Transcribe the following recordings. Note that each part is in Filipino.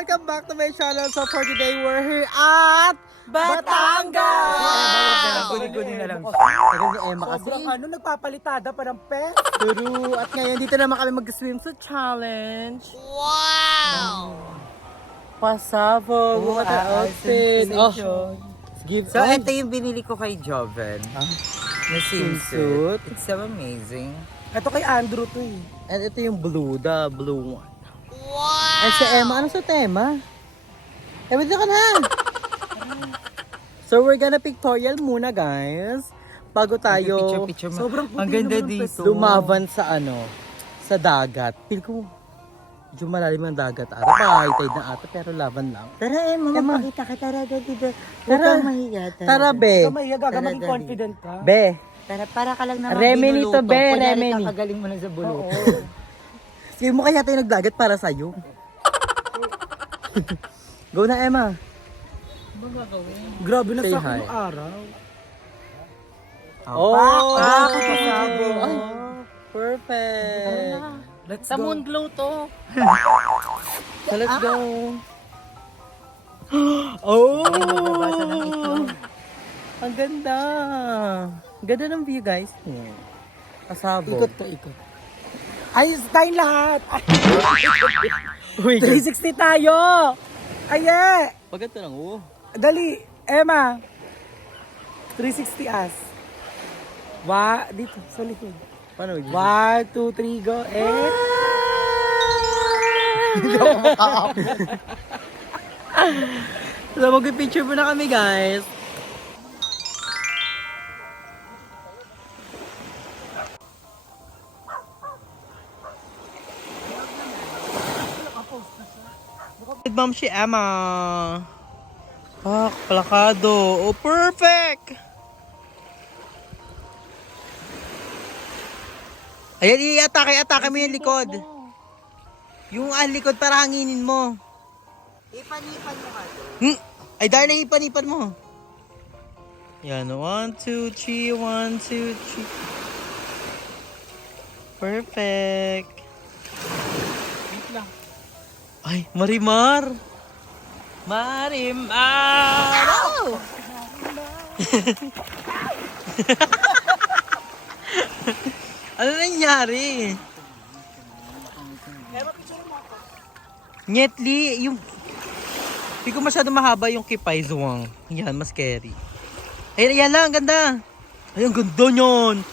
Welcome back to my channel. So for today, we're here at Batangas! Kunin na lang. Tagal ni Emma kasi. Sobrang nagpapalitada pa ng pet. True. At ngayon, dito naman kami mag-swimsuit challenge. Wow! Pasabog. What an outfit. Oh. Give So, ito yung binili ko kay Joven. Na swimsuit. It's so amazing. Ito kay Andrew to eh. And ito yung blue, the blue one. Wow! And si Emma, ano sa tema? Emma, dito ka na! So, we're gonna pictorial muna, guys. Bago tayo Picture. Sobrang puti Ang ganda naman ng dito. lumaban sa sa dagat. Feel ko, medyo malalim ang dagat. Ata, high tide na ata, pero laban lang. Tara, Emma, makita ka. Tara, dito. Tara, tara, be. Kamay, gaga, maging confident ka. Be. Tara, para ka lang naman Remini to, be, Kunyari, Remini. kakagaling mo na sa buluto. Sige mo kaya tayo nagdagat para sa'yo. Go na, Emma. Grabe na Say sa hi. akin araw. Oh! Pasabog. Ay, perfect. Let's Sa go. Moonglow to. So, let's go. Oh! Nababasa ng itlog. Ang ganda. Ang ganda ng view, guys. Pasabog. Ikot to, ikot. Ayos tayong lahat. Uy, 360 tayo. Aye. pagkat lang, oh. Dali, Emma. 360 as. Dito, sa likod. Paano? 1, 2, 3, go. So, mag-picture muna kami, guys. Ma'am si Emma. Plakado. Oh, perfect! Ayan, i-atake mo yung likod. Yung likod para hanginin mo. Ipanipan mo ka to. Ay, dahil na ipanipan mo. Yan, 1, 2, 3, 1, 2, 3. Perfect. Wait lang. Ay, Marimar! Marimar! Oh! Ano nangyari? Nyetli, yung... Hindi ko masyado mahaba yung kipay zuwang. Yan, mas scary. Ay, yan lang, ganda. Ay, ang ganda nyon.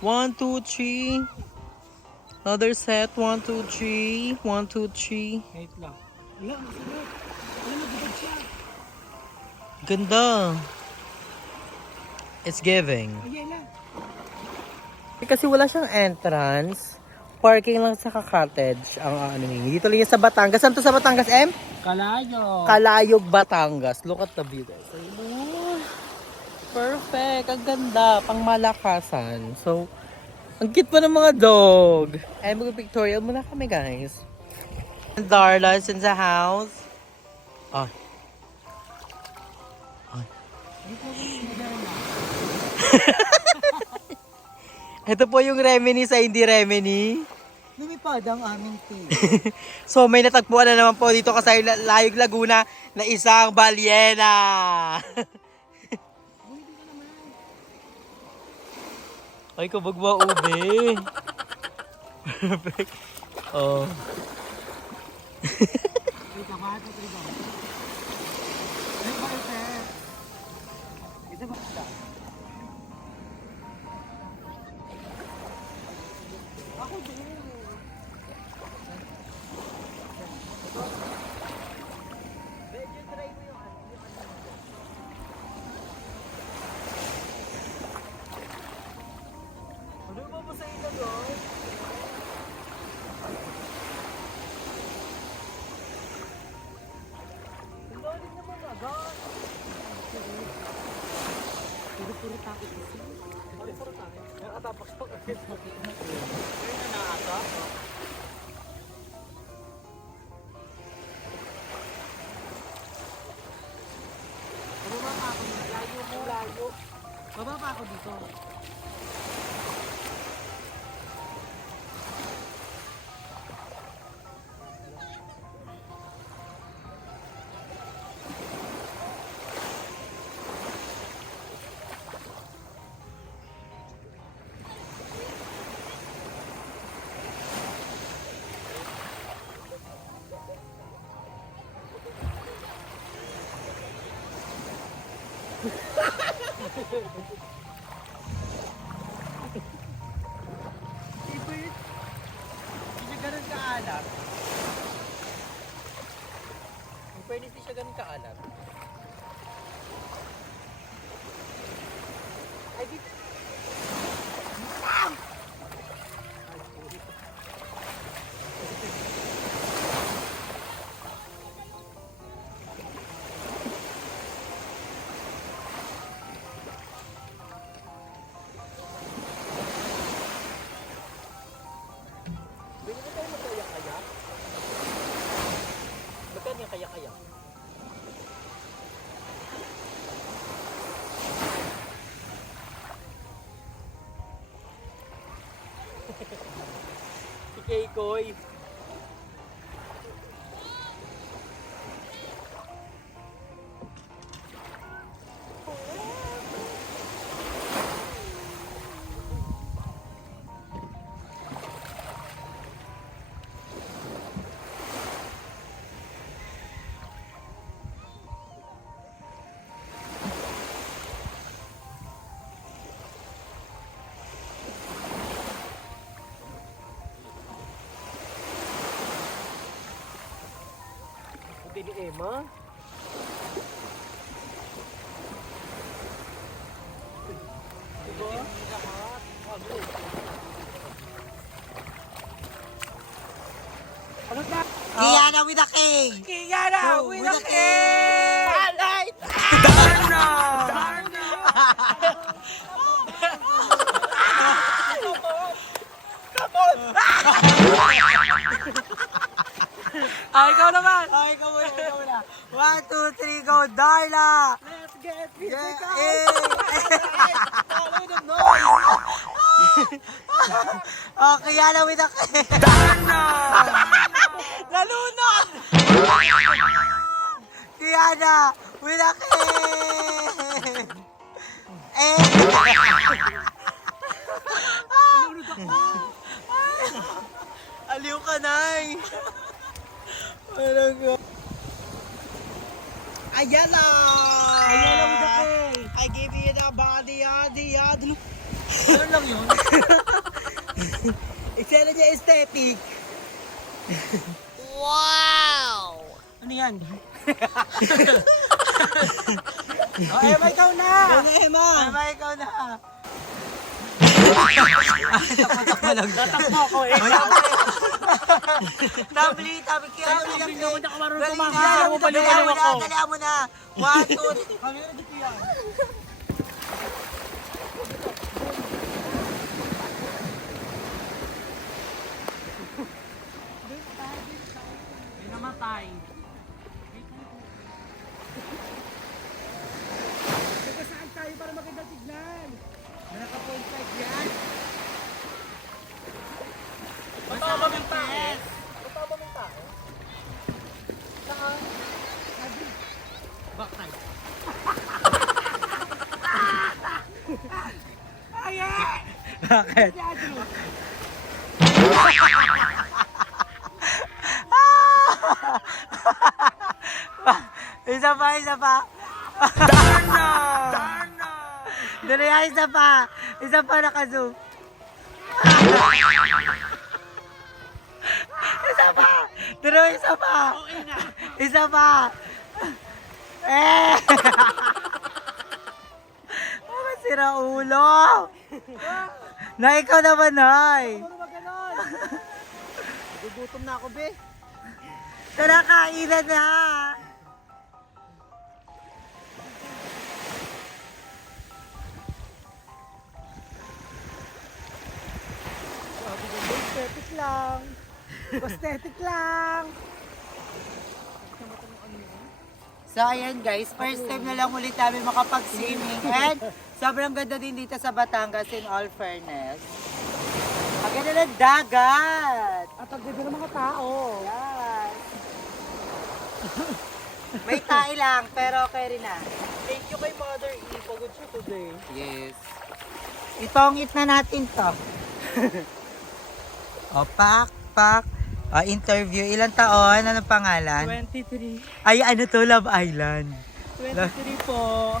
1, 2, 3. Another set. 1, 2, 3. 1, 2, 3. Wait lang. Wala, masunod. Wala, magbigad siya. Ganda. It's giving. Ayan lang. Kasi wala siyang entrance. Parking lang sa cottage ang dito lang yan sa Batangas. Saan to sa Batangas, Em? Kalayo. Kalayog, Batangas. Look at the view, guys. Perfect. Ang ganda. Pang malakasan. So, ang cute pa ng mga dog. Ay, mag-pictorial muna kami, guys. Darla is in the house. Oh. Oh. Ito po yung Remini sa hindi Remini. Lumipad ang aming team. So may natagpuan na naman po dito kasi Layog Laguna na isang balyena. Ay, kabagwa ube. Perfect. Oh. Ano ba po sa ito, doon? Ang lalim naman agad. Puro takot kasi. Puro takot. Ang atapak po. Ngayon na ata. Baba pa ako dito. Layo mo, layo. Baba pa ako dito. Hindi siya ganun kaalat. Ang pwede hindi siya ganun kaalat. Ay, dito. Pwede ba tayo magkaya-kaya? Magkano yung kaya-kaya? Si Keikoy. Buti ni Emma. Diba? Ano na? Kiana with a K! Kiyana! Oh, With with a a K! K! Alright! Darna! Darna! Ay, ikaw naman! Okay, ikaw muna, ikaw muna. 1, 2, 3, go! Darla! Let's get Yeah, physical! Follow the noise! Oh, Kiana with a K! Darna! Nalunod! Kiana with a K! Aliw ka, Nay! Parang ko. Ayala! Ayala with a K! I give you the body, yadi. Ano lang yun? Eksena niya aesthetic. Ano yan? Oh, Emma, ikaw na! Ano, Emma? Emma, ikaw na. Tatakbo ako eh. Nabli, tabi kaya. Sabi naman ako marunong Dali tumakbo. na, Baliw-baliw ako. dali mo na. 1, 2, 3. Kami na dito yan. Matama ng tayo. Bakay. Bakit? Isa pa, isa pa. Darna! Dali, isa pa. Isa pa naka-zoom. Isa pa. Dali, isa pa. Okay na. Isa pa. Eh! Mga sira ulo. Na ikaw naman, Nay. Ano ba ganon? Gugutom na ako, be. Tara, kainan na. Aesthetic lang. Aesthetic lang. So ayan guys, first time na lang ulit namin makapag-swimming and sobrang ganda din dito sa Batangas in all fairness. Ang ganda ng dagat! At ang ganda ng mga tao. Yes! May tae lang, pero okay rin na. Thank you kay Mother E. Pagod siya today. Yes. Itongit na natin to. O, pak. Interview. Ilang taon? Anong pangalan? 23. Ay, ano to? Love Island. 23 po.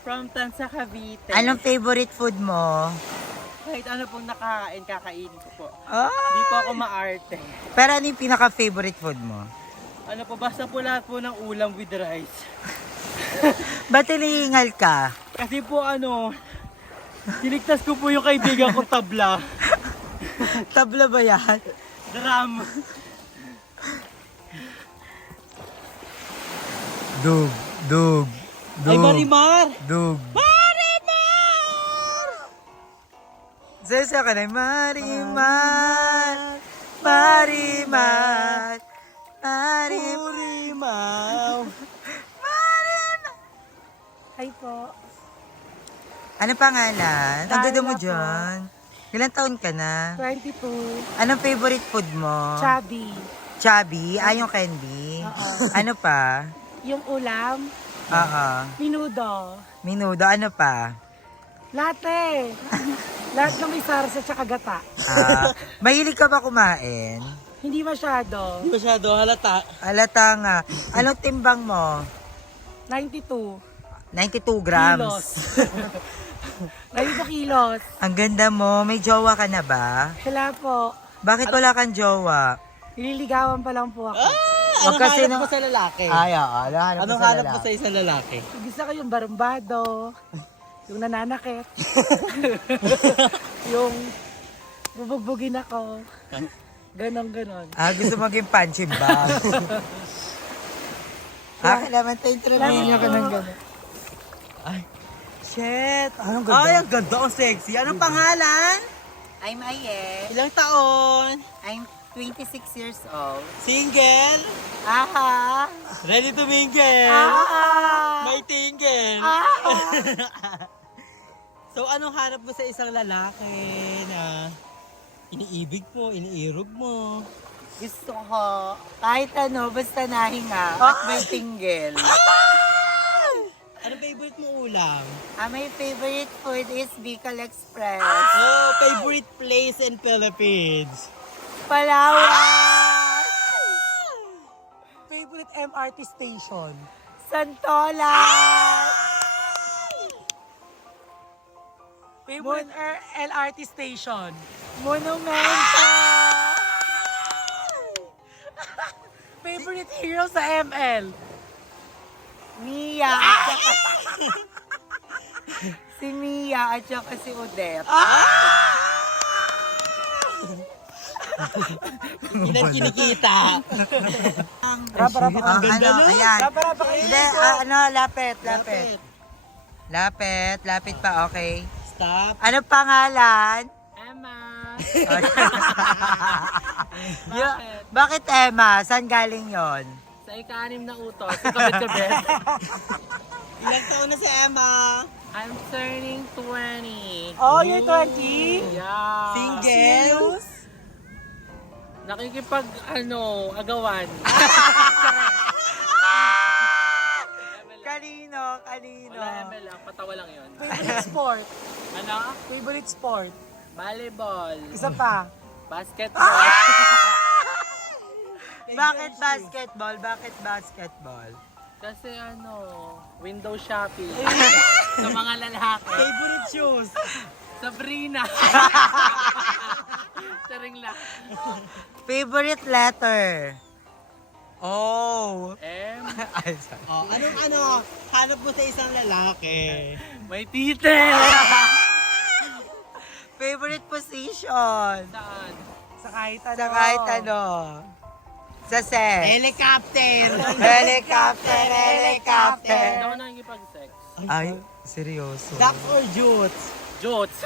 From Tansa, Cavite. Anong favorite food mo? Kahit ano pong nakakain, kakainin ko po. Ah, Di po ako maarte. pero ano yung pinaka-favorite food mo? Ano po, basta po lahat po ng ulam with rice. Ba't hinihingal ka? Kasi po ano, niligtas ko po yung kaibigan ko tabla. Tabla ba yan? Drum. Dug. Ay, Marimar! Dug. Marimar! Sesa ka na, Marimar. Marimar. Marimar! Ay po. Ano pangalan? Ang Carla ganda mo po. dyan. Ilang taon ka na? 22. Anong favorite food mo? Chubby. Chubby? Yung candy? Oo. Ano pa? Yung ulam, Oo. minudo. Minudo, ano pa? Latte. Lahat ng may sarsa at gata. Mahilig ka ba kumain? Hindi masyado. Hindi masyado halata. Alata nga. Anong timbang mo? 92 92 grams. kilos. 92 kilos. Ang ganda mo. May jowa ka na ba? Wala po. Bakit wala kang jowa? Nililigawan pa lang po ako. Wag kasi hanap na- mo sa lalaki? Ay, oo. Anong hanap mo sa isang lalaki? Gusto ko yung barumbado, yung nananakit, yung bubugbugin ako. Ganon. Gusto maging punching bag. Kailangan tayo interview niya ka ng gano'n. Shit! Anong ganda? Ay, ang ganda, ang sexy. Anong pangalan? I'm Aye. Ilang taon? I'm 26 years old. Single? Aha! Ready to mingle? Ah! May tingle? So, anong hanap mo sa isang lalaki na iniibig mo, iniirog mo? Gusto ko, kahit ano, basta nahinga at may tinggil. Ano favorite mo ulam? My favorite food is Bicol Express. Oh, favorite place in Philippines? Palawan! Favorite MRT station? Santolan! Favorite LRT station? Monumento! Favorite hero sa ML? Mia! Si Mia at saka si Odette. Hindi kinikita. Ang ganda no? Ayan. Rapa kayo. Hindi, lapit pa, okay. Stop. Ano pangalan? Emma. Bakit Emma? Saan galing yon? Sa ika-6 na utos. Sa kabit-kabit. Ilang taon na si Emma? I'm turning 20. Oh, you're 20? Yeah. Single? Nakikipag, agawan. Kanino? Kanino? Wala ML lang, patawa lang yun. Favorite sport? Ano? Favorite sport? Volleyball. Isa pa. Basketball. Bakit basketball? Bakit basketball? Kasi window shopping. Sa mga lalaki. Favorite shoes? Sabrina. Saring lang. Favorite letter? Oh. M. Ay, sorry. Oh, anong hanap mo sa isang lalaki? May tite. Favorite position? Saan? Sa kahit ano. Sa kahit ano. Sa sex. Helicopter! Helicopter, Hindi helicopter. ako nakikipag-sex. Ay, seryoso. Duck or jutes? Jots.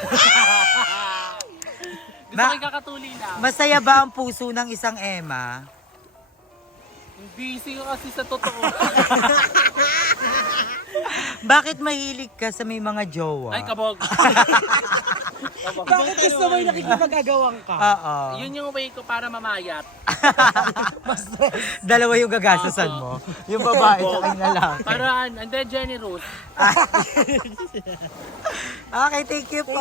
Gusto Ma- ko kakatuli lang. Masaya ba ang puso ng isang Emma? Busy ko kasi sa totoo. Bakit mahilig ka sa may mga jowa? Ay, kabog. Bakit gusto mo yung nakikipag-agawang ka? Oo. Yun yung way ko para mamayat. Dalawa yung gagastusan mo. Yung babae at yung lalaki. Para, and then Jenny Ruth. Okay, thank you po.